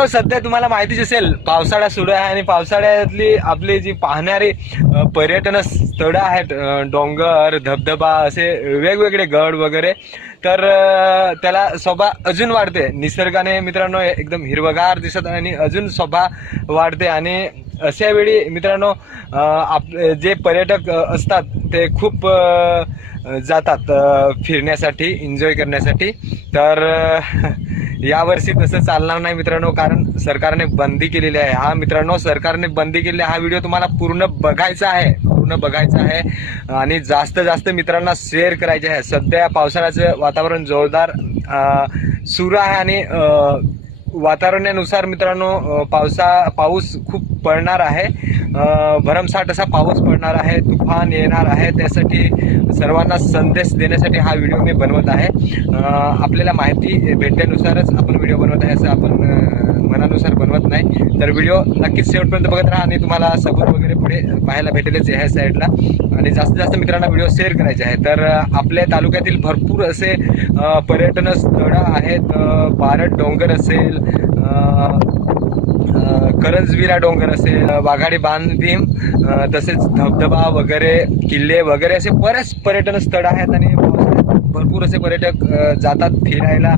मित्रांनो सध्या तुम्हाला माहितीच असेल पावसाळा सुरू आहे आणि पावसाळ्यातली आपली जी पाहणारी पर्यटन स्थळं आहेत, डोंगर, धबधबा, असे वेगवेगळे गड वगैरे, तर त्याला शोभा अजून वाढते. निसर्गाने मित्रांनो एकदम हिरवगार दिसत आणि अजून शोभा वाढते. आणि अशा वेळी मित्रांनो जे पर्यटक असतात ते खूप जातात फिरण्यासाठी, एन्जॉय करण्यासाठी. तर यावर्षी तसं चालणार नाही मित्रांनो, कारण सरकारने बंदी केलेली आहे. हा मित्रांनो सरकारने बंदी केलेली, हा व्हिडिओ तुम्हाला पूर्ण बघायचा आहे आणि जास्त मित्रांना शेअर करायचे आहे. सध्या पावसाळ्याचं वातावरण जोरदार सुरू आहे आणि वातावरणानुसार मित्रांनो पाऊस खूप पडणार आहे. भरमसाठ असा पाऊस पडणार आहे, तुफान येणार आहे. त्यासाठी सर्वांना संदेश देण्यासाठी हा व्हिडिओ मी बनवत आहे. आपल्याला माहिती भेटल्यानुसारच आपण व्हिडिओ बनवत आहे, असं आपण मनानुसार बनवत नाही. तर व्हिडिओ नक्कीच शेवटपर्यंत बघत राहा आणि तुम्हाला सपोर्ट वगैरे पुढे पाहायला भेटेलच ह्या साईडला. आणि जास्त मित्रांना व्हिडिओ शेअर करायचे आहे. तर आपल्या तालुक्यातील भरपूर असे पर्यटन स्थळं आहेत. बारड डोंगर असेल, करंजविरा डोंगर असेल, वाघाडी बांधभीम, तसेच धबधबा वगैरे, किल्ले वगैरे, असे बरेच पर्यटन स्थळ आहेत. आणि भरपूर असे पर्यटक जातात फिरायला,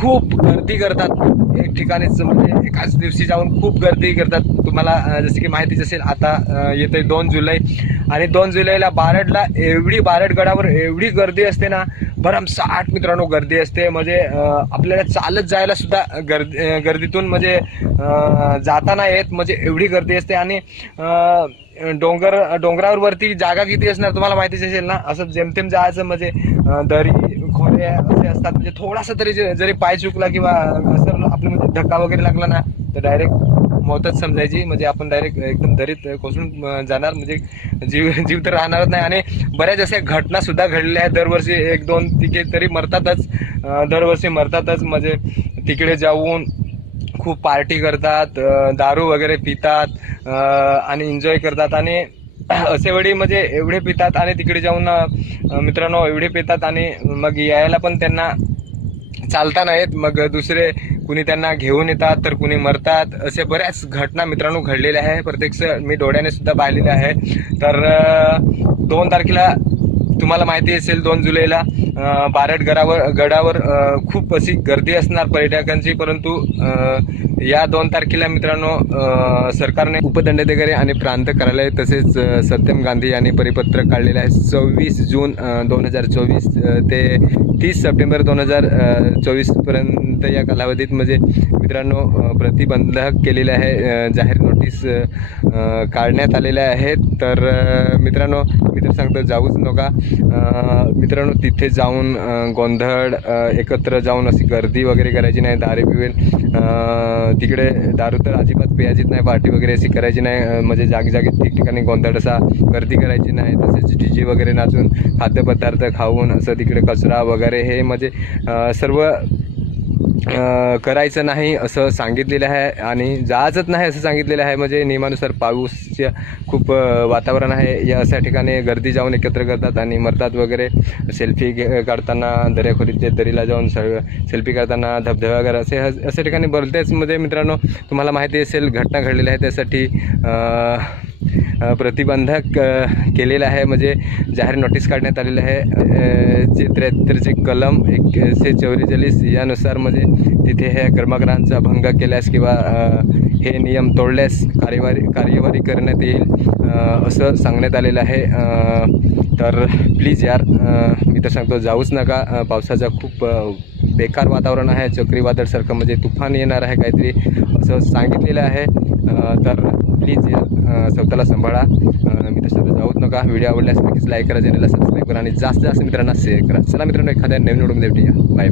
खूप गर्दी करतात. एक ठिकाणीच म्हणजे एकाच दिवशी जाऊन खूप गर्दी करतात. तुम्हाला जसं की माहितीच असेल, आता येते 2 जुलै आणि 2 जुलैला बारडला बारड गडावर एवढी गर्दी असते ना, भरमसाठ मित्रांनो गर्दी असते. म्हणजे आपल्याला चालत जायला सुद्धा गर्दीतून म्हणजे जाता नाही येत, म्हणजे एवढी गर्दी असते. आणि डोंगरावर वरती जागा किती असणार तुम्हाला माहितीच असेल ना. असं जेमतेम जायचं, म्हणजे दरी खोरे असे असतात. म्हणजे थोडासा तरी जरी पाय चुकला किंवा असं आपलं म्हणजे धक्का वगैरे लागला ना, तर डायरेक्ट मौतच समजायची. म्हणजे आपण डायरेक्ट एकदम दरीत कोसळून जाणार, म्हणजे जीव तर राहणारच नाही. आणि बऱ्याच अशा घटना सुद्धा घडलेल्या आहेत. दरवर्षी 1-2 तिघे तरी मरतातच, दरवर्षी मरतातच. म्हणजे तिकडे जाऊन खूप पार्टी करतात, दारू वगैरे पितात आणि एन्जॉय करतात. आणि असे वेळी म्हणजे एवढे पितात आणि तिकडे जाऊन मित्रांनो एवढे पितात आणि मग यायला पण त्यांना चालता नाहीत. मग दुसरे कुणी त्यांना घेऊन येतात, तर कुणी मरतात. असे बऱ्याच घटना मित्रांनो घडलेल्या आहे, प्रत्यक्ष मी डोळ्याने सुद्धा पाहिलेल्या आहे. तर 2 तारखेला तुम्हाला माहिती असेल, 2 जुलैला बारड गडावर खूप अशी गर्दी असणार पर्यटकांची. परंतु या 2 तारखेला मित्रांनो सरकारने उपदंडाधिकारी आणि प्रांत कार्यालय तसेच सत्यम गांधी यांनी परिपत्रक काढलेले आहे. 24 जून 2024 ते 30 सप्टेंबर 2024 पर्यंत या कालावधीत म्हणजे मित्रांनो प्रतिबंधक केलेले आहे. जाहीर नोटीस काढण्यात आलेल्या आहेत. तर मित्रांनो मी तर सांगतो जाऊच नका मित्रांनो. तिथे जाऊन गोंधळ एकत्र जाऊन अशी गर्दी वगैरे करायची नाही. दारू पिवेल तिकडे दारू तर अजिबात प्यायचीच नाही. पार्टी वगैरे अशी करायची नाही. म्हणजे जागी ठिकठिकाणी गोंधळ असा गर्दी करायची नाही. तसेच डीजे वगैरे नाचून खाद्यपदार्थ खाऊन असं तिकडे कचरा वगैरे हे म्हणजे सर्व करायचं नाही असं सांगितलेलं आहे. आणि जायचंच नाही असं सांगितलेलं आहे. म्हणजे नियमानुसार पाऊसच्या खूप वातावरण आहे. या अशा ठिकाणी गर्दी जाऊन एकत्र करतात आणि मरतात वगैरे. सेल्फी काढताना दर्याखोरीत दरीला जाऊन सेल्फी काढताना धबधबा वगैरे अशा ठिकाणी बरेच म्हणजे मित्रांनो तुम्हाला माहिती असेल घटना घडलेल्या आहेत. त्यासाठी प्रतिबंधक केलेलं आहे. म्हणजे जाहीर नोटीस काढण्यात आलेलं आहे. जे 73चे कलम 144 यानुसार म्हणजे तिथे हे कर्मकारांचा भंग केल्यास किंवा हे नियम तोडल्यास कार्यवाही करण्यात येईल असं सांगण्यात आलेलं आहे. तर प्लीज यार मी तर सांगतो जाऊच नका. पावसाचा खूप बेकार वातावरण आहे. चक्रीवादळसारखं म्हणजे तुफान येणार आहे काहीतरी असं सांगितलेलं आहे. तर प्लीज यार स्वतःला सांभाळा. मी तसं जाऊच नका. व्हिडिओ आवडल्यास नक्कीच लाईक करा, चॅनलला सबस्क्राईब करा आणि जास्त मित्रांना शेअर करा. चला मित्रांनो एखाद्या नवीन व्हिडिओमध्ये भेटूया. Bye bye.